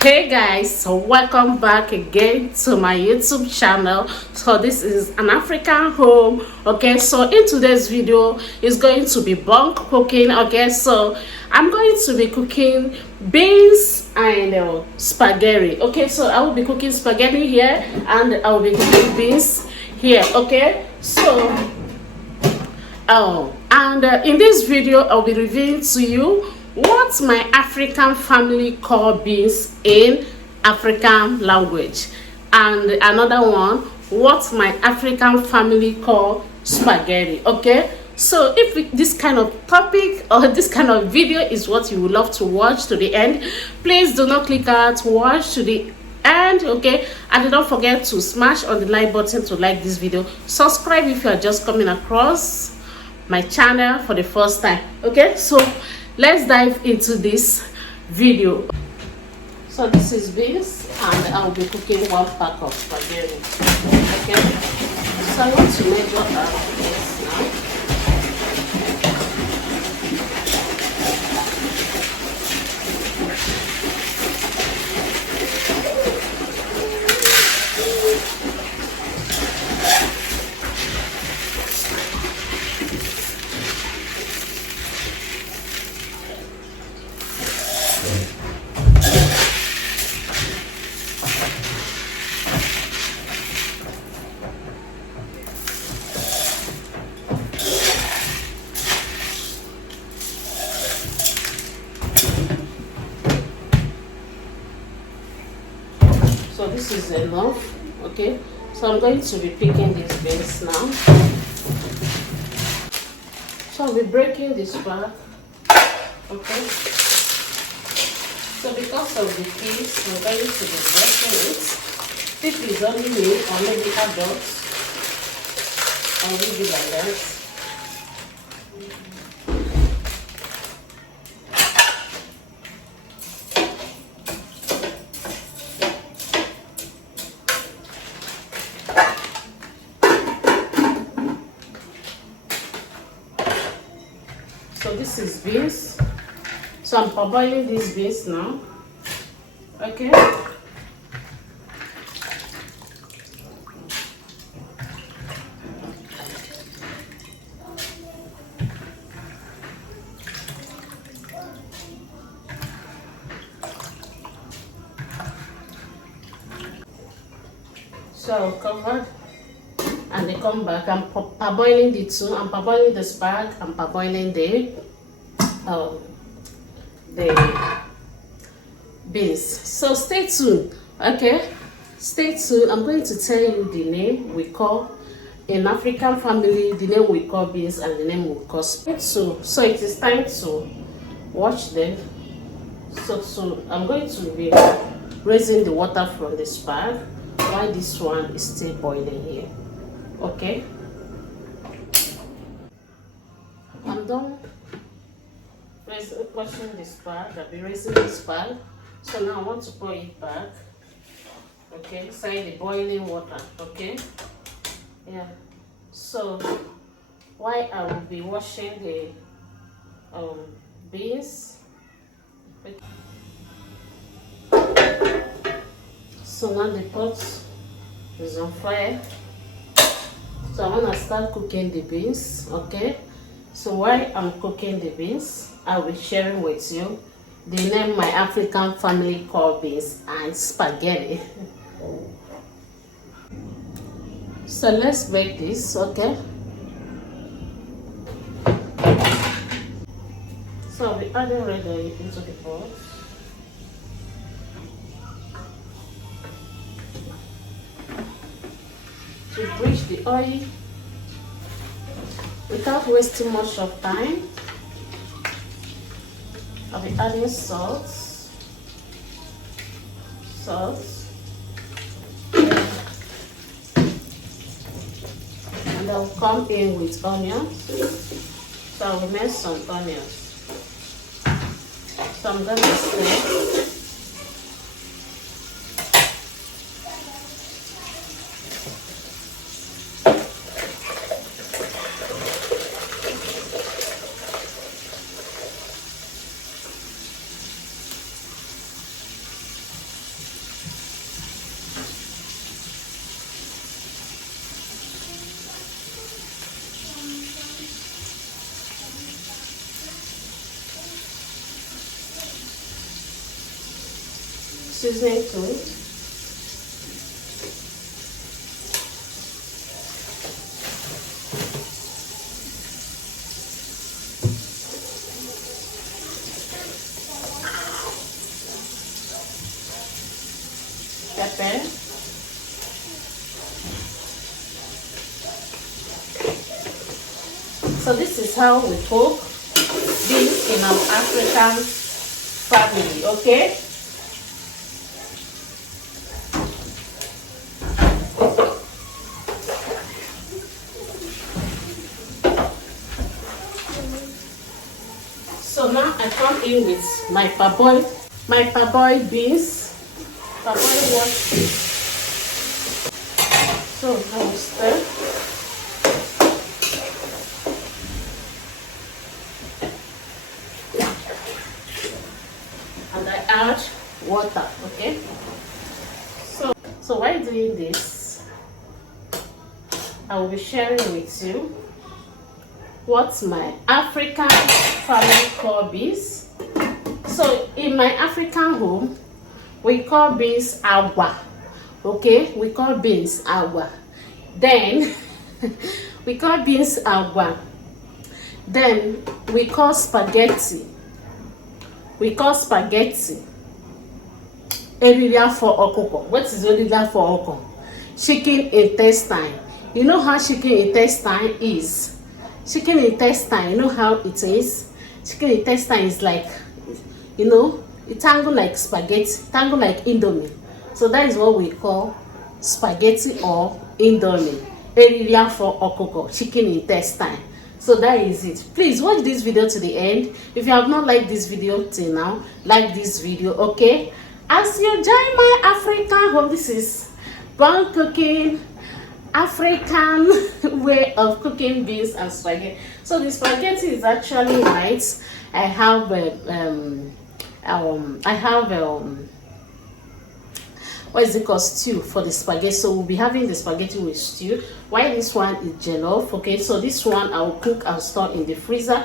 Hey guys, so welcome back again to my YouTube channel. So this is an African home. Okay, so in today's video is going to be bunk cooking. Okay, so I'm going to be cooking beans and spaghetti. Okay, so I will be cooking spaghetti here and I will be cooking beans here. Okay, so in this video I'll be revealing to you what my African family call beans in African language, and another one what my African family call spaghetti. Okay, so if this kind of topic or this kind of video is what you would love to watch to the end, please do not click out watch to the end. Okay, and don't forget to smash on the like button to like this video. Subscribe if you are just coming across my channel for the first time. Okay, so let's dive into this video. So this is beans and I'll be cooking 1 pack of spaghetti. Okay, so I want to measure out this now. So this is enough. Okay, so I'm going to be picking these beans now. So I'll be breaking this back. Okay, so because of the kids, I'm going to be breaking it. If it's only me or maybe adults, I'll leave it like that. So this is beans. So I'm parboiling these beans now. Okay. So I'll cover and they come back. I'm parboiling the two. I'm parboiling the spag. I'm parboiling the beans. So stay tuned. Okay, stay tuned. I'm going to tell you the name we call in African family, the name we call beans and the name we call spag. So it is time to watch them. So I'm going to be raising the water from the spag while this one is still boiling here. Okay, I'm done washing the spag. I'll be raising the spag. So now I want to pour it back. Okay, inside the boiling water. Okay, yeah. So while I will be washing the beans. So now the pot is on fire. So I'm gonna start cooking the beans. Okay, so while I'm cooking the beans, I'll be sharing with you the name my African family call beans and spaghetti. So let's bake this. Okay, so I'll be adding red oil into the pot. To bridge the oil without wasting much of time, I'll be adding salt, and I'll come in with onions. So I will make some onions. So I'm going to stir. seasoning to it. Pepper. So this is how we cook this in our African family, okay? So now I come in with my parboiled beans. Parboiled wash. So I will stir. And I add water, okay? So while doing this, I will be sharing with you what my African family call beans. So in my African home, we call beans agwa, okay? We call beans agwa. Then we call beans agwa. Then we call spaghetti. We call spaghetti erira for okoko. What is erira for okoko? Chicken intestine. You know how chicken intestine is? Chicken intestine, you know how it is? Chicken intestine is like, you know, it tangle like spaghetti, tangle like indomie. So that is what we call spaghetti or indomie. Erira for okoko, chicken intestine. So that is it. Please watch this video to the end. If you have not liked this video till now, like this video, okay? As you join my African home, this is Born Cooking African way of cooking beans and spaghetti. So the spaghetti is actually white. I have what is it called, stew for the spaghetti. So we'll be having the spaghetti with stew, while this one is jollof. Okay, so this one I will cook and store in the freezer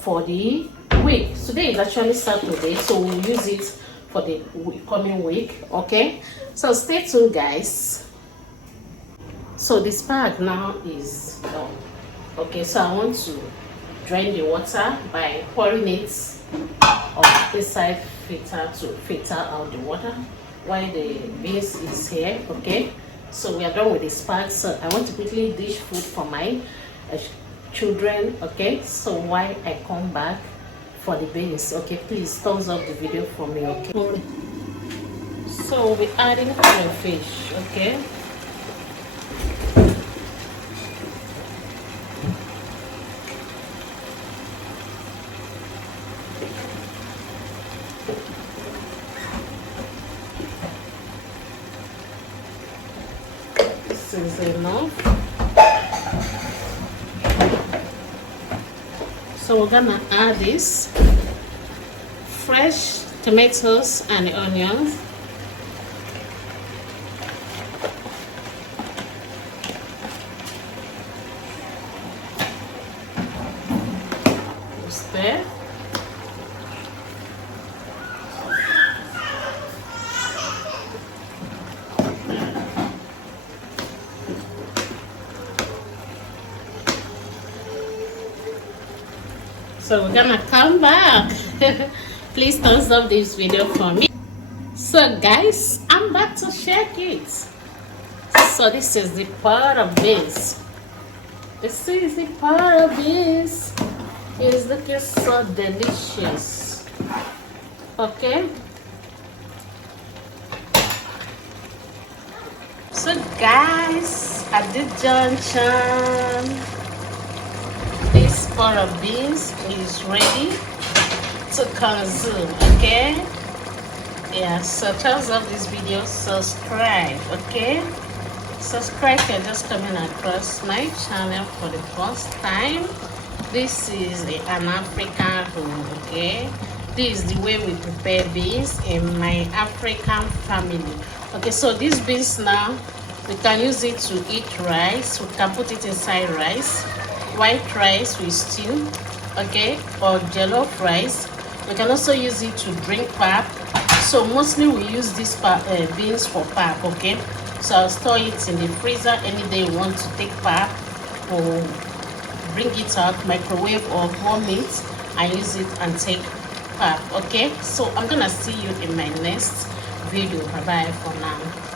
for the week. Today is actually Saturday, so we'll use it for the coming week. Okay, so stay tuned, guys. So the spag now is done. Okay, so I want to drain the water by pouring it on inside filter to filter out the water while the beans is here. Okay, so we are done with the spag. So I want to quickly dish food for my children. Okay, so while I come back for the beans, okay, please thumbs up the video for me. Okay, so we'll be adding the fish. Okay, this is enough. So we're gonna add this fresh tomatoes and onions. Just there. So we're gonna come back. Please thumbs up this video for me. So guys, I'm back to check it. So this is the pot of beans. This is the pot of beans. It's looking so delicious. Okay. So guys, at this junction, this pot of beans is ready to consume. Okay, yeah, so thumbs up this video, subscribe. Okay, subscribe. You're just coming across my channel for the first time. This is an African home. Okay, this is the way we prepare beans in my African family. Okay, so these beans now, we can use it to eat rice. We can put it inside rice, white rice with stew, okay, or jollof rice. We can also use it to drink pap, So mostly we use this beans for pap. Okay, so I'll store it in the freezer. Any day you want to take pap, or bring it out, microwave or warm it and use it and take pap. Okay, so I'm gonna see you in my next video. Bye bye for now.